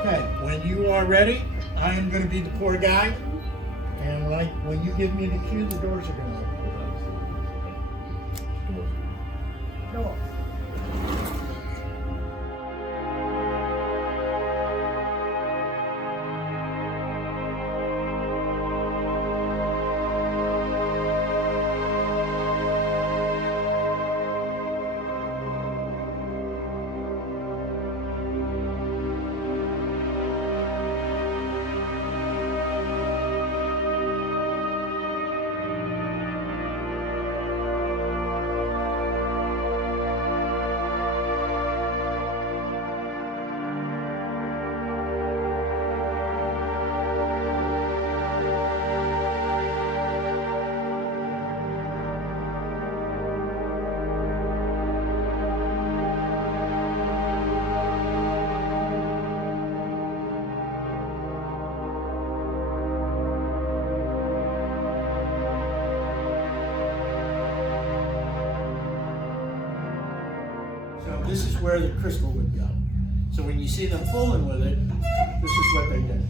Okay, when you are ready, I am going to be the poor guy, and like when you give me the cue, the doors are going to open. Door. So this is where the crystal would go. So when you see them fooling with it, this is what they did.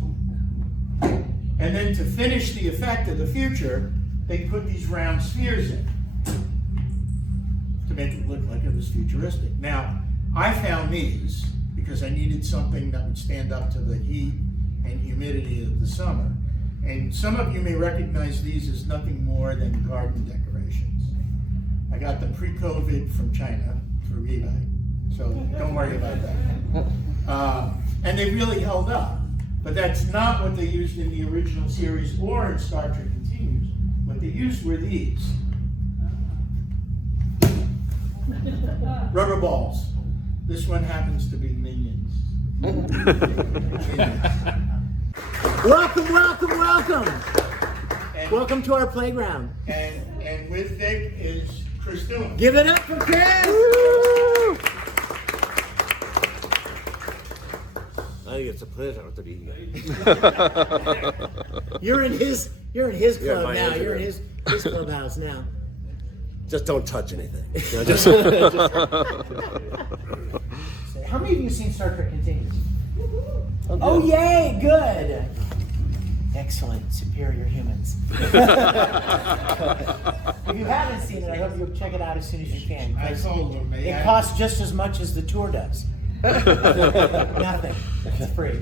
And then to finish the effect of the future, they put these round spheres in to make it look like it was futuristic. Now, I found these because I needed something that would stand up to the heat and humidity of the summer. And some of you may recognize these as nothing more than garden decorations. I got them pre-COVID from China through eBay, so don't worry about that. And they really held up. But that's not what they used in the original series or in Star Trek Continues. What they used were these. Rubber balls. This one happens to be Minions. Welcome, welcome, welcome. And, Welcome to our playground. and with Vic is Chris Doohan. Give it up for Chris. Woo! I think it's a pleasure to be here. You're in his club my now. engine You're in room. his clubhouse now. Just don't touch anything. You know, How many of you have seen Star Trek Continues? Oh, yay! Good. Excellent, superior humans. If you haven't seen it, I hope you'll check it out as soon as you can. I told them, It costs just as much as the tour does. Nothing. It's free.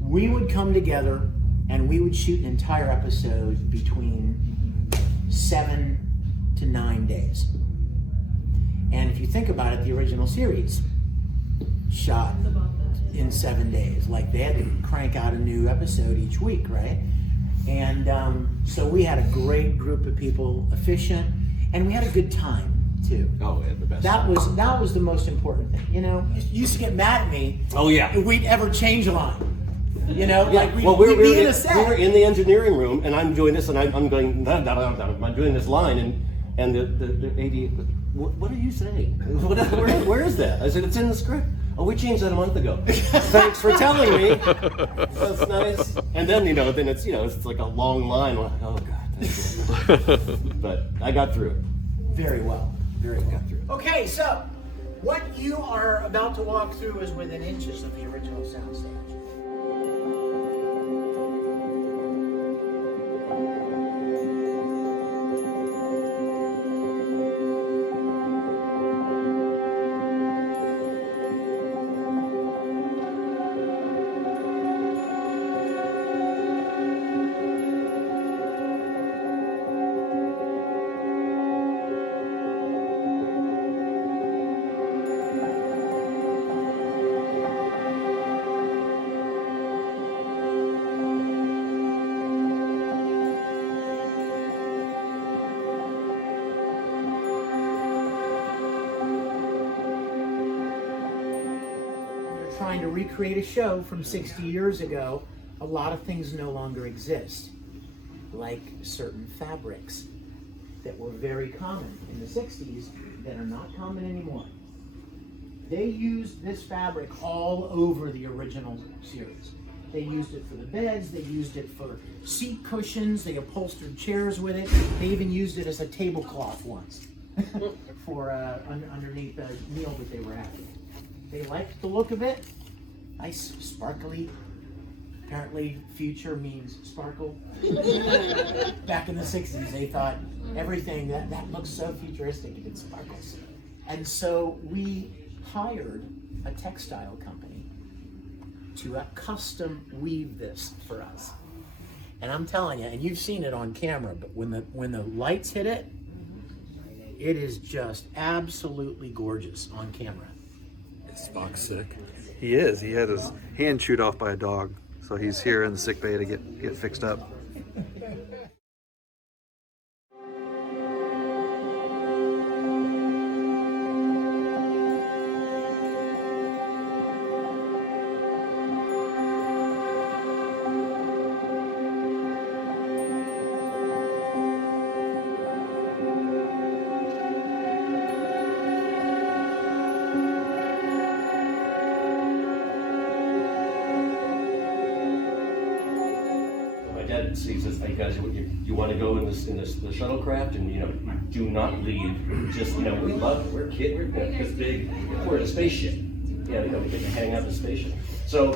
We would come together and we would shoot an entire episode between 7 to 9 days. And if you think about it, the original series shot in 7 days. Like they had to crank out a new episode each week, right? And so we had a great group of people, efficient, and we had a good time too. oh, yeah, the best. That was the most important thing. You know, you used to get mad at me. Oh, yeah. If we'd ever change a line. You know, like we'd we be were in a set. we were in the engineering room, and I'm doing this, and I'm going, I'm doing this line, and the AD, what are you saying? Where is that? I said, it's in the script. Oh, we changed that a month ago. Thanks for telling me. That's nice. And then, then it's like a long line. I'm like, oh, God. Thank you. But I got through it. Very well. Very well. Got through it. Okay, so what you are about to walk through is within inches of the original soundstage. Trying to recreate a show from 60 years ago, a lot of things no longer exist, like certain fabrics that were very common in the 60s that are not common anymore. They used this fabric all over the original series. They used it for the beds, they used it for seat cushions, they upholstered chairs with it, they even used it as a tablecloth once for underneath the meal that they were having. They liked the look of it, Nice, sparkly. Apparently, future means sparkle. Back in the 60s, they thought everything that looks so futuristic if it sparkles. And so we hired a textile company to custom weave this for us. And I'm telling you, and you've seen it on camera, but when the lights hit it, it is just absolutely gorgeous on camera. Spock's sick. He is. He had his hand chewed off by a dog, so he's here in the sick bay to get fixed up. Sees us, hey guys, you want to go in the shuttlecraft, and you do not leave. Just we love it. We're kids. We're this big. We're in a spaceship. Yeah, we get to hang out in a spaceship. So,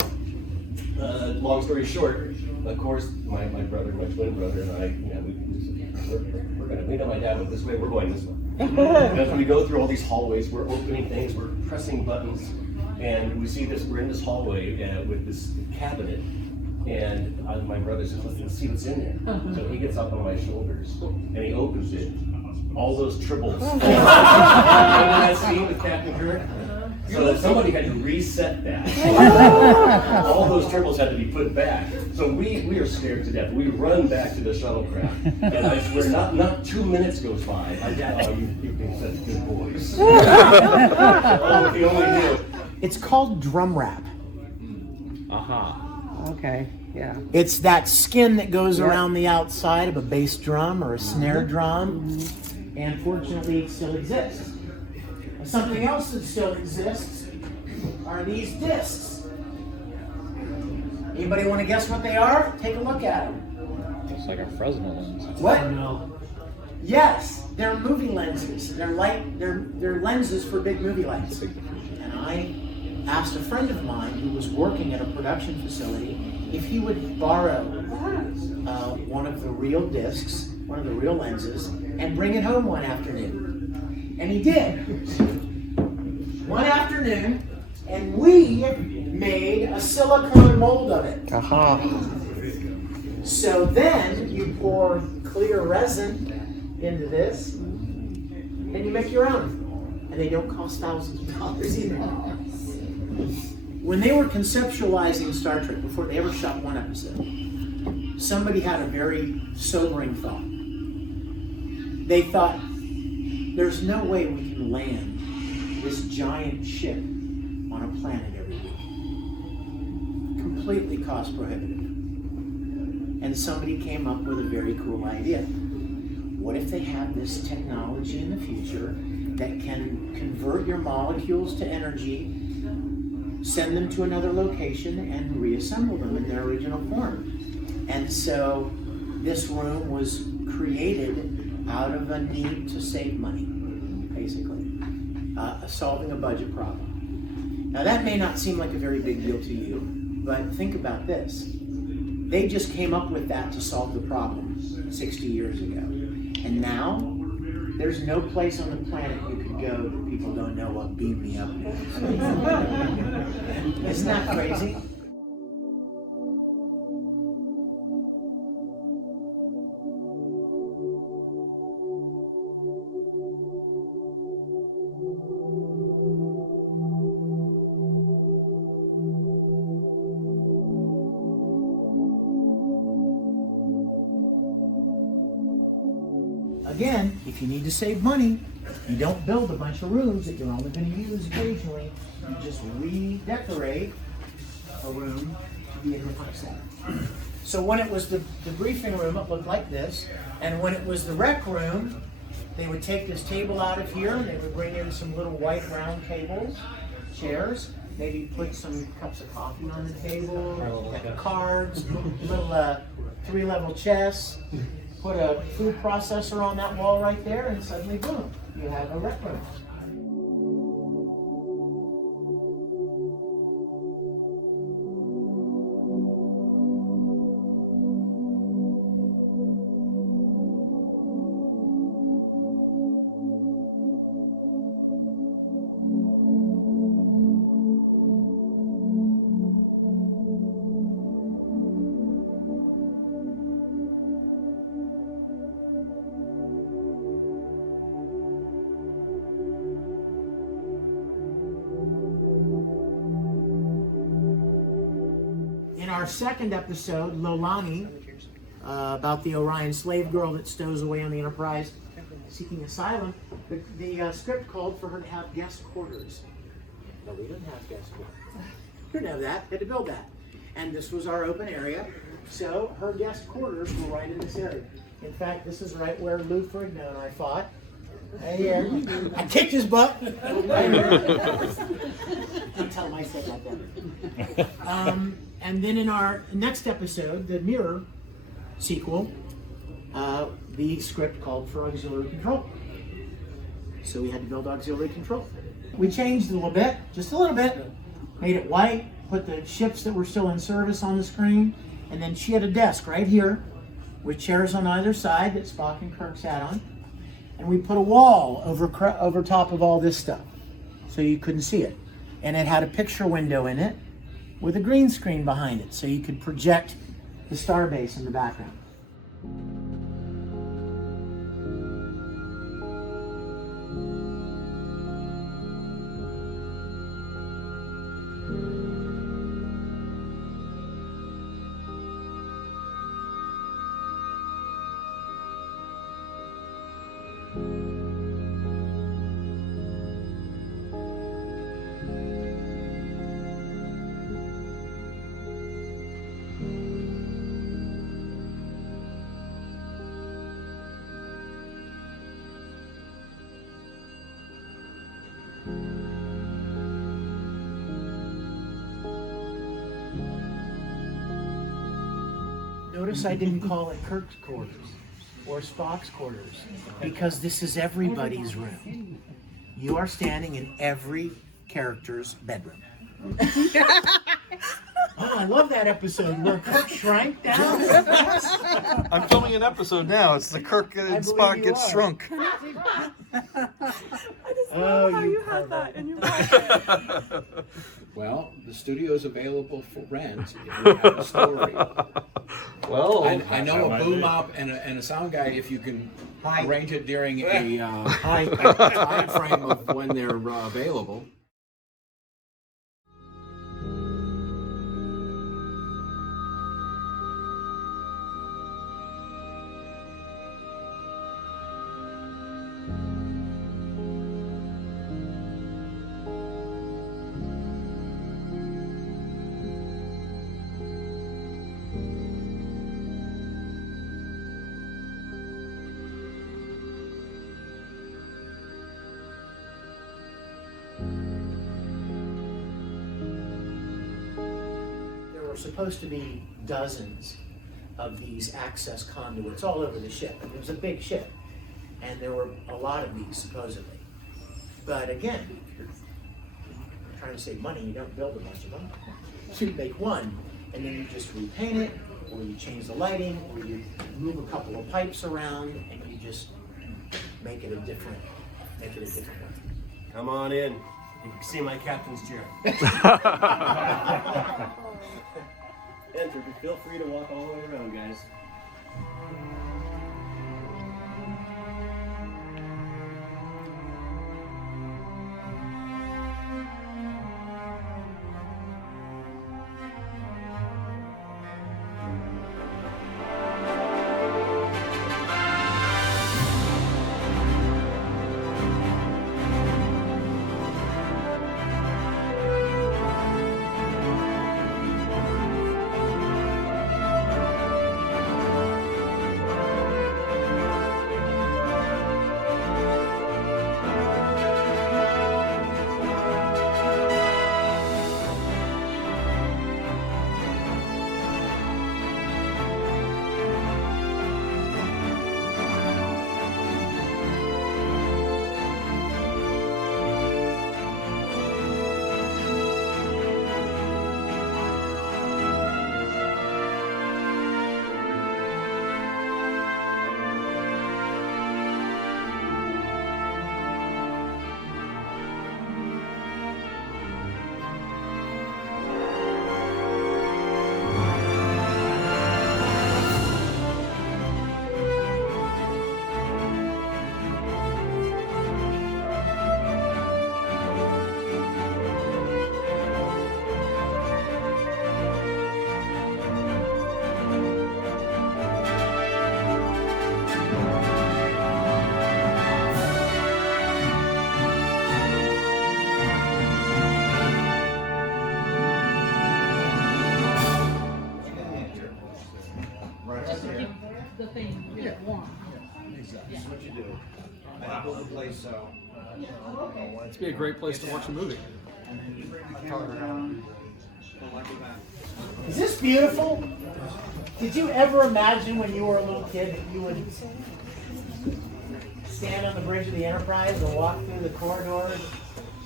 long story short, of course, my brother, my twin brother, and I, we're gonna. We know my dad went this way. We're going this way. As we go through all these hallways, we're opening things, we're pressing buttons, and we see this. We're in this hallway with this cabinet. And my brother says, let's see what's in there. So he gets up on my shoulders and he opens it. All those tribbles. Remember that scene with Captain Kirk? So that somebody had to reset that. All those tribbles had to be put back. So we are scared to death. We run back to the shuttlecraft. And I swear, not 2 minutes goes by. My dad, oh, you've been such good boys. Oh, if you only knew. It's called drum wrap. Aha. Okay, yeah. It's that skin that goes around the outside of a bass drum or a snare drum, and fortunately it still exists. Something else that still exists are these discs. Anybody want to guess what they are? Take a look at them. Looks like a Fresnel lens. What? Yes, they're movie lenses. They're lenses for big movie lights. And I asked a friend of mine who was working at a production facility if he would borrow one of the real discs, one of the real lenses, and bring it home one afternoon. And he did. One afternoon, and we made a silicone mold of it. Aha. So then you pour clear resin into this, and you make your own. And they don't cost thousands of dollars either. When they were conceptualizing Star Trek, before they ever shot one episode, somebody had a very sobering thought. They thought, there's no way we can land this giant ship on a planet every week. Completely cost prohibitive. And somebody came up with a very cool idea. What if they have this technology in the future that can convert your molecules to energy, send them to another location, and reassemble them in their original form? And so this room was created out of a need to save money, basically, solving a budget problem. Now that may not seem like a very big deal to you, but think about this. They just came up with that to solve the problem 60 years ago. And now, there's no place on the planet you could go that people don't know what Beam Me Up is. Isn't that crazy? Again, if you need to save money, you don't build a bunch of rooms that you're only going to use occasionally. You just redecorate a room to be a different set. So when it was the briefing room, it looked like this. And when it was the rec room, they would take this table out of here and they would bring in some little white round tables, chairs, maybe put some cups of coffee on the table, cards, little 3-level chess. Put a food processor on that wall right there, and suddenly, boom, you have a rec room. our second episode, Lolani, about the Orion slave girl that stows away on the Enterprise seeking asylum, the script called for her to have guest quarters. No, we didn't have guest quarters. We didn't have that. We had to build that. And this was our open area, so her guest quarters were right in this area. In fact, this is right where Lou Ferrigno and I fought. Right here. I kicked his butt. Right here. Don't tell him I said that then. And then in our next episode, the Mirror sequel, the script called for auxiliary control. So we had to build auxiliary control. We changed a little bit, just a little bit. Made it white, put the ships that were still in service on the screen, and then she had a desk right here with chairs on either side that Spock and Kirk sat on. And we put a wall over top of all this stuff so you couldn't see it. And it had a picture window in it with a green screen behind it so you could project the starbase in the background. Notice I didn't call it Kirk's quarters or Spock's quarters because this is everybody's room. You are standing in every character's bedroom. Oh, I love that episode where Kirk shrank down. I'm filming an episode now. It's the Kirk and Spock gets shrunk. I just love how you have that in your pocket. Well, the studio is available for rent if you have a story. Well, I know a boom op and a sound guy if you can arrange it during a time frame of when they're available. There were supposed to be dozens of these access conduits all over the ship. And it was a big ship. And there were a lot of these, supposedly. But again, if you're trying to save money, you don't build a bunch of them. So you make one, and then you just repaint it, or you change the lighting, or you move a couple of pipes around, and you just make it a different one. Come on in. You can see my captain's chair. Enter. Feel free to walk all the way around, guys. place, so. It's be a great place to watch a movie. Is this beautiful? Did you ever imagine when you were a little kid that you would stand on the bridge of the Enterprise and walk through the corridors,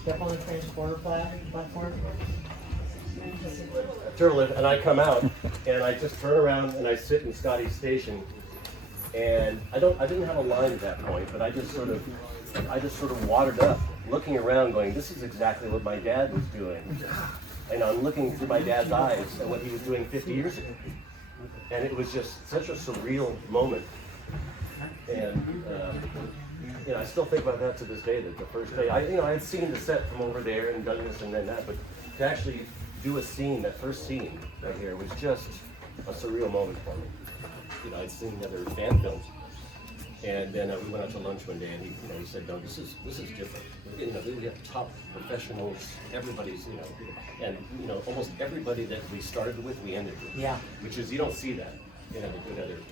step on the transporter platform? Turtleman, and I come out and I just turn around and I sit in Scotty's station, and I didn't have a line at that point, but I just sort of watered up, looking around, going, this is exactly what my dad was doing, and I'm looking through my dad's eyes at what he was doing 50 years ago, and it was just such a surreal moment, and I still think about that to this day. That the first day, I had seen the set from over there and done this and then that, but to actually do a scene, that first scene right here, was just a surreal moment for me. I'd seen other fan films, and then we went out to lunch one day, and he said, "No, this is different. We have top professionals. Everybody's, and almost everybody that we started with, we ended with. Yeah. Which is, you don't see that in other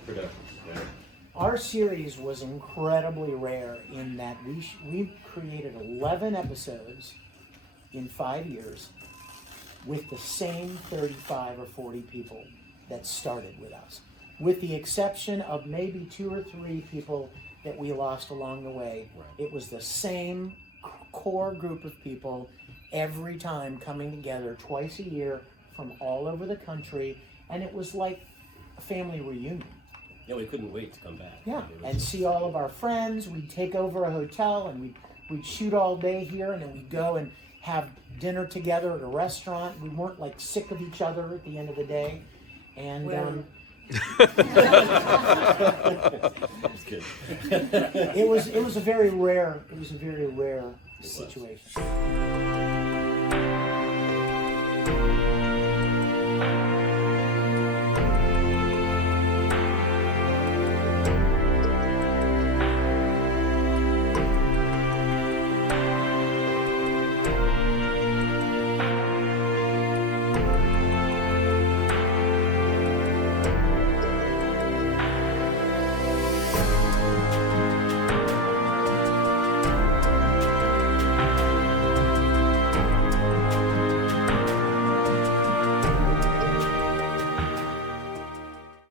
productions. Right? Our series was incredibly rare in that we created 11 episodes in 5 years with the same 35 or 40 people that started with us, with the exception of maybe 2 or 3 people that we lost along the way. Right. It was the same core group of people every time, coming together twice a year from all over the country, and it was like a family reunion. Yeah, we couldn't wait to come back. Yeah, and see all of our friends. We'd take over a hotel and we'd shoot all day here, and then we'd go and have dinner together at a restaurant. We weren't like sick of each other at the end of the day. And That's good. it was a very rare situation.